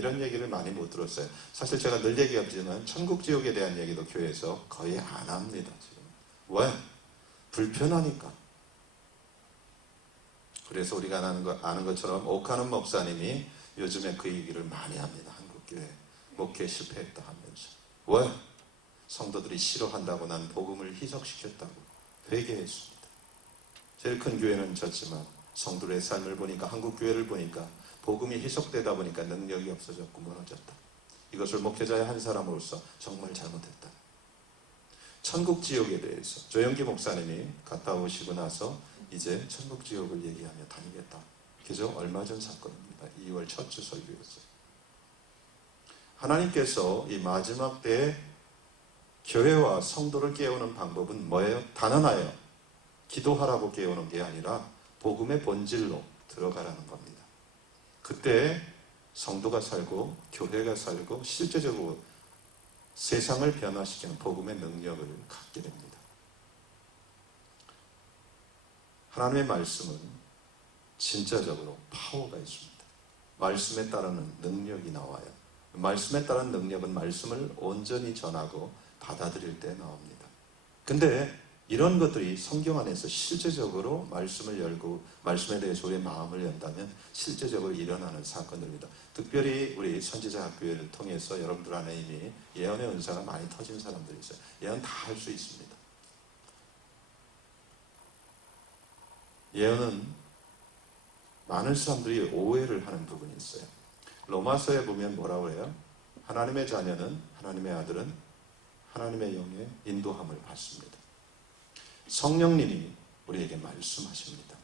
이런 얘기를 많이 못 들었어요. 사실 제가 늘 얘기하지만 천국 지옥에 대한 얘기도 교회에서 거의 안 합니다. 지금. 왜? 불편하니까. 그래서 우리가 아는 것처럼 오카는 목사님이 요즘에 그 얘기를 많이 합니다. 한국교회 목회 실패했다 하면서. 왜? 성도들이 싫어한다고 난 복음을 희석시켰다고 회개했습니다. 제일 큰 교회는 졌지만 성도들의 삶을 보니까, 한국교회를 보니까 복음이 희석되다 보니까 능력이 없어졌고 무너졌다. 이것을 목회자의 한 사람으로서 정말 잘못했다. 천국 지옥에 대해서 조영기 목사님이 갔다 오시고 나서 이제 천국 지옥을 얘기하며 다니겠다. 그저 얼마 전 사건입니다. 2월 첫 주 설교였어요. 하나님께서 이 마지막 때에 교회와 성도를 깨우는 방법은 뭐예요? 단언하여 기도하라고 깨우는 게 아니라 복음의 본질로 들어가라는 겁니다. 그때 성도가 살고 교회가 살고 실제적으로 세상을 변화시키는 복음의 능력을 갖게 됩니다. 하나님의 말씀은 진짜적으로 파워가 있습니다. 말씀에 따르는 능력이 나와요. 말씀에 따른 능력은 말씀을 온전히 전하고 받아들일 때 나옵니다. 근데 이런 것들이 성경 안에서 실제적으로 말씀을 열고 말씀에 대해서 우리의 마음을 연다면 실제적으로 일어나는 사건들입니다. 특별히 우리 선지자 학교회를 통해서 여러분들 안에 이미 예언의 은사가 많이 터진 사람들이 있어요. 예언 다 할 수 있습니다. 예언은 많은 사람들이 오해를 하는 부분이 있어요. 로마서에 보면 뭐라고 해요? 하나님의 자녀는, 하나님의 아들은 하나님의 영의 인도함을 받습니다. 성령님이 우리에게 말씀하십니다.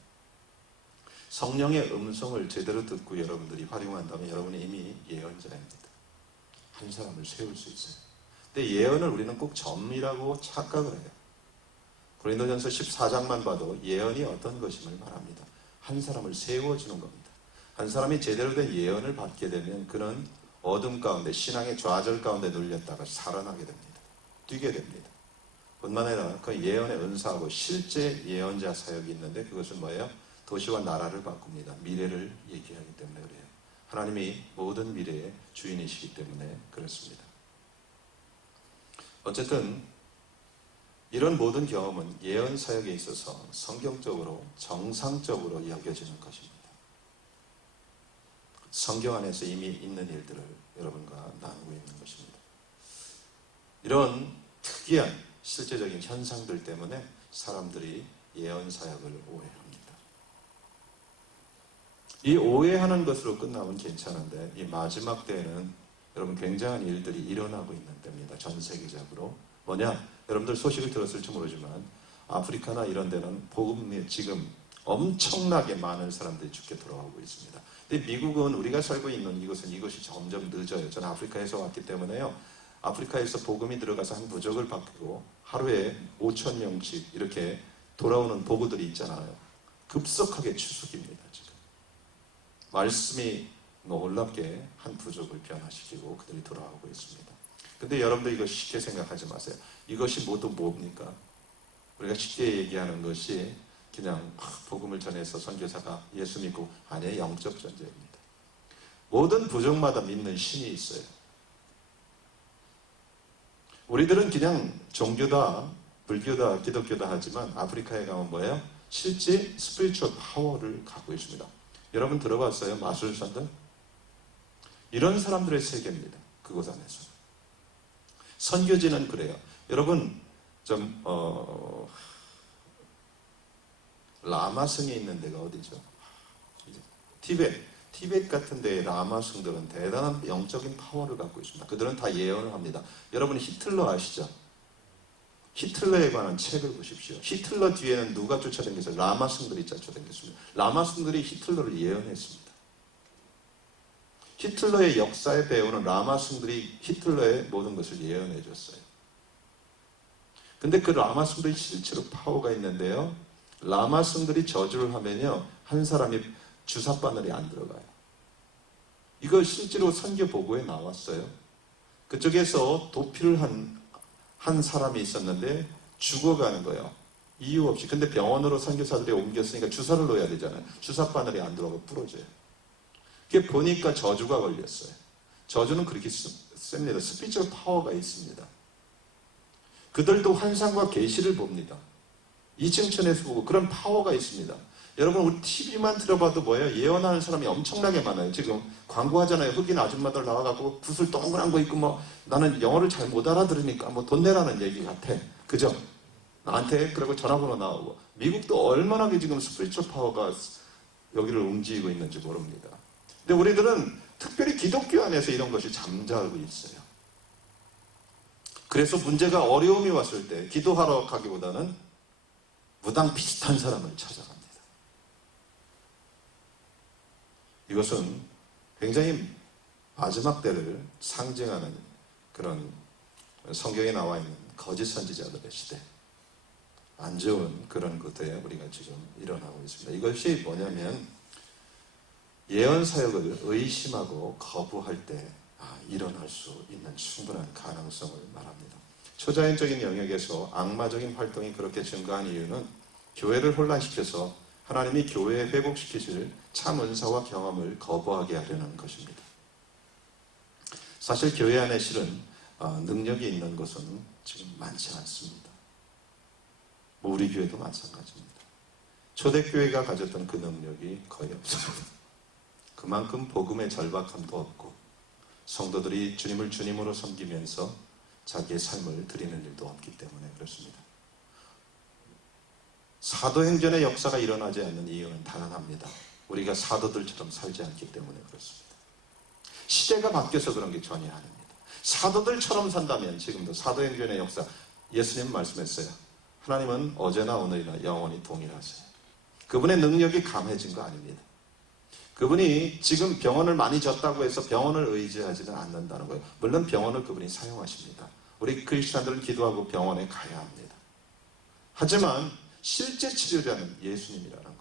성령의 음성을 제대로 듣고 여러분들이 활용한다면 여러분이 이미 예언자입니다. 한 사람을 세울 수 있어요. 근데 예언을 우리는 꼭 점이라고 착각을 해요. 고린도전서 14장만 봐도 예언이 어떤 것임을 말합니다. 한 사람을 세워주는 겁니다. 한 사람이 제대로 된 예언을 받게 되면 그는 어둠 가운데, 신앙의 좌절 가운데 눌렸다가 살아나게 됩니다. 뛰게 됩니다. 뿐만 아니라 그 예언의 은사하고 실제 예언자 사역이 있는데 그것은 뭐예요? 도시와 나라를 바꿉니다. 미래를 얘기하기 때문에 그래요. 하나님이 모든 미래의 주인이시기 때문에 그렇습니다. 어쨌든 이런 모든 경험은 예언 사역에 있어서 성경적으로 정상적으로 여겨지는 것입니다. 성경 안에서 이미 있는 일들을 여러분과 나누고 있는 것입니다. 이런 특이한 실제적인 현상들 때문에 사람들이 예언 사역을 오해합니다. 이 오해하는 것으로 끝나면 괜찮은데 이 마지막 때에는 여러분 굉장한 일들이 일어나고 있는 때입니다. 전 세계적으로. 뭐냐? 여러분들 소식을 들었을지 모르지만 아프리카나 이런 데는 복음이 지금 엄청나게 많은 사람들이 죽게 돌아오고 있습니다. 근데 미국은 우리가 살고 있는 이것이 점점 늦어요. 저는 아프리카에서 왔기 때문에요. 아프리카에서 복음이 들어가서 한 부족을 바꾸고 하루에 5,000명씩 이렇게 돌아오는 보고들이 있잖아요. 급속하게 추숙입니다. 지금 말씀이 놀랍게 한 부족을 변화시키고 그들이 돌아오고 있습니다. 근데 여러분들 이거 쉽게 생각하지 마세요. 이것이 모두 뭡니까? 우리가 쉽게 얘기하는 것이 그냥 복음을 전해서 선교사가 예수 믿고 아니에요. 영적 전쟁입니다. 모든 부족마다 믿는 신이 있어요. 우리들은 그냥 종교다, 불교다, 기독교다 하지만 아프리카에 가면 뭐예요? 실제 스피리추얼 파워를 갖고 있습니다. 여러분 들어봤어요? 마술사들? 이런 사람들의 세계입니다. 그곳 안에서. 선교지는 그래요. 여러분 좀 라마성에 있는 데가 어디죠? 티벳 같은 데의 라마성들은 대단한 영적인 파워를 갖고 있습니다. 그들은 다 예언을 합니다. 여러분 히틀러 아시죠? 히틀러에 관한 책을 보십시오. 히틀러 뒤에는 누가 쫓아다녔어요? 라마성들이 쫓아다녔습니다. 라마성들이 히틀러를 예언했습니다. 히틀러의 역사에 배우는 라마성들이 히틀러의 모든 것을 예언해 줬어요. 근데 그 라마성들이 실제로 파워가 있는데요. 라마성들이 저주를 하면요. 한 사람이 주사바늘이 안 들어가요. 이거 실제로 선교 보고에 나왔어요. 그쪽에서 도피를 한 사람이 있었는데 죽어가는 거예요. 이유 없이. 근데 병원으로 선교사들이 옮겼으니까 주사를 놓아야 되잖아요. 주사바늘이 안 들어가고 부러져요. 그게 보니까 저주가 걸렸어요. 저주는 그렇게 셉니다. 스피리추얼 파워가 있습니다. 그들도 환상과 계시를 봅니다. 2층 천에서 보고 그런 파워가 있습니다. 여러분 우리 TV만 들어봐도 뭐예요? 예언하는 사람이 엄청나게 많아요. 지금 광고하잖아요. 흑인 아줌마들 나와갖고 붓을 동그란 거 입고 뭐 나는 영어를 잘 못 알아들으니까 뭐 돈 내라는 얘기 같아. 그죠? 나한테 그리고 전화번호 나오고. 미국도 얼마나 지금 스피리추얼 파워가 여기를 움직이고 있는지 모릅니다. 근데 우리들은 특별히 기독교 안에서 이런 것이 잠자고 있어요. 그래서 문제가 어려움이 왔을 때 기도하러 가기보다는 무당 비슷한 사람을 찾아갑니다. 이것은 굉장히 마지막 때를 상징하는 그런 성경에 나와 있는 거짓 선지자들의 시대, 안 좋은 그런 것에 우리가 지금 일어나고 있습니다. 이것이 뭐냐면 예언 사역을 의심하고 거부할 때 일어날 수 있는 충분한 가능성을 말합니다. 초자연적인 영역에서 악마적인 활동이 그렇게 증가한 이유는 교회를 혼란시켜서 하나님이 교회에 회복시키실 참 은사와 경험을 거부하게 하려는 것입니다. 사실 교회 안에 실은 능력이 있는 것은 지금 많지 않습니다. 우리 교회도 마찬가지입니다. 초대교회가 가졌던 그 능력이 거의 없습니다. 그만큼 복음의 절박함도 없고 성도들이 주님을 주님으로 섬기면서 자기의 삶을 드리는 일도 없기 때문에 그렇습니다. 사도행전의 역사가 일어나지 않는 이유는 단언합니다. 우리가 사도들처럼 살지 않기 때문에 그렇습니다. 시대가 바뀌어서 그런 게 전혀 아닙니다. 사도들처럼 산다면 지금도 사도행전의 역사, 예수님 말씀했어요. 하나님은 어제나 오늘이나 영원히 동일하세요. 그분의 능력이 강해진 거 아닙니다. 그분이 지금 병원을 많이 졌다고 해서 병원을 의지하지는 않는다는 거예요. 물론 병원을 그분이 사용하십니다. 우리 크리스찬들은 기도하고 병원에 가야 합니다. 하지만 실제 치료자는 예수님이라는 거예요.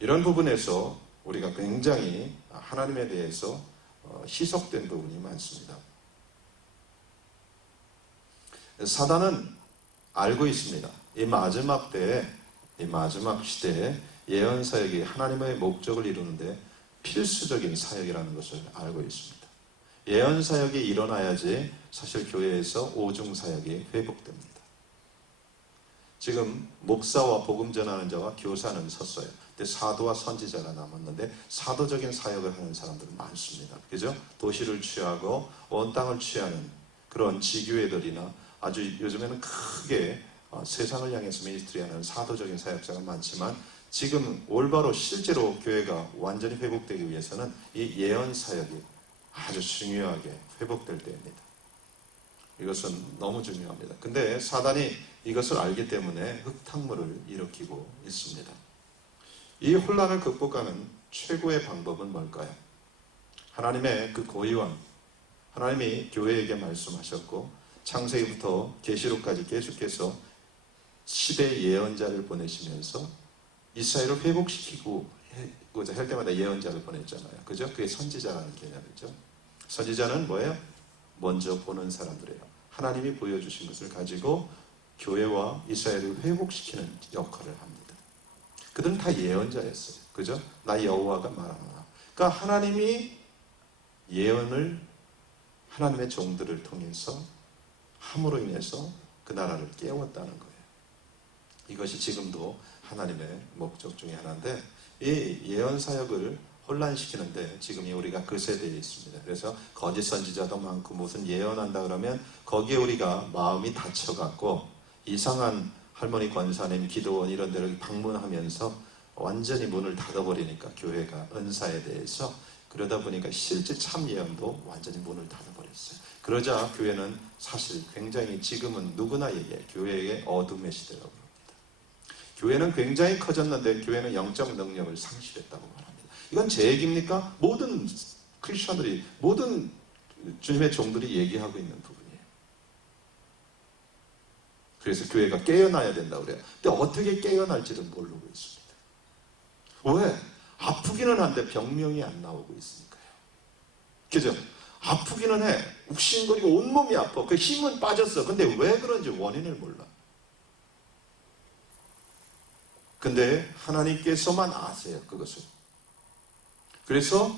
이런 부분에서 우리가 굉장히 하나님에 대해서 희석된 부분이 많습니다. 사단은 알고 있습니다. 이 마지막 때에, 이 마지막 시대에 예언 사역이 하나님의 목적을 이루는데 필수적인 사역이라는 것을 알고 있습니다. 예언 사역이 일어나야지 사실 교회에서 오중 사역이 회복됩니다. 지금 목사와 복음 전하는 자와 교사는 섰어요. 근데 사도와 선지자가 남았는데 사도적인 사역을 하는 사람들은 많습니다. 그죠? 도시를 취하고 온 땅을 취하는 그런 지교회들이나 아주 요즘에는 크게 세상을 향해서 미니스트리하는 사도적인 사역자가 많지만 지금 올바로 실제로 교회가 완전히 회복되기 위해서는 이 예언 사역이 아주 중요하게 회복될 때입니다. 이것은 너무 중요합니다. 근데 사단이 이것을 알기 때문에 흙탕물을 일으키고 있습니다. 이 혼란을 극복하는 최고의 방법은 뭘까요? 하나님의 그 고유함, 하나님이 교회에게 말씀하셨고 창세기부터 계시록까지 계속해서 시대 예언자를 보내시면서 이스라엘을 회복시키고자 할 때마다 예언자를 보냈잖아요. 그죠? 그게 선지자라는 개념이죠. 선지자는 뭐예요? 먼저 보는 사람들이에요. 하나님이 보여주신 것을 가지고 교회와 이스라엘을 회복시키는 역할을 합니다. 그들은 다 예언자였어요. 그죠? 나 여호와가 말하노라. 그러니까 하나님이 예언을 하나님의 종들을 통해서 함으로 인해서 그 나라를 깨웠다는 거예요. 이것이 지금도 하나님의 목적 중에 하나인데 이 예언 사역을 혼란시키는데 지금이 우리가 그 세대에 있습니다. 그래서 거짓 선지자도 많고 무슨 예언한다 그러면 거기에 우리가 마음이 다쳐갖고 이상한 할머니 권사님 기도원 이런 데를 방문하면서 완전히 문을 닫아버리니까 교회가 은사에 대해서 그러다 보니까 실제 참 예언도 완전히 문을 닫아버렸어요. 그러자 교회는 사실 굉장히 지금은 누구나 얘기해요. 교회의 어둠의 시대라고 합니다. 교회는 굉장히 커졌는데 교회는 영적 능력을 상실했다고 말합니다. 이건 제 얘기입니까? 모든 크리스천들이 모든 주님의 종들이 얘기하고 있는 부분이에요. 그래서 교회가 깨어나야 된다고 그래요. 근데 어떻게 깨어날지를 모르고 있습니다. 왜? 아프기는 한데 병명이 안 나오고 있으니까요. 그죠? 아프기는 해. 욱신거리고 온몸이 아파. 그 힘은 빠졌어. 근데 왜 그런지 원인을 몰라. 근데 하나님께서만 아세요. 그것을. 그래서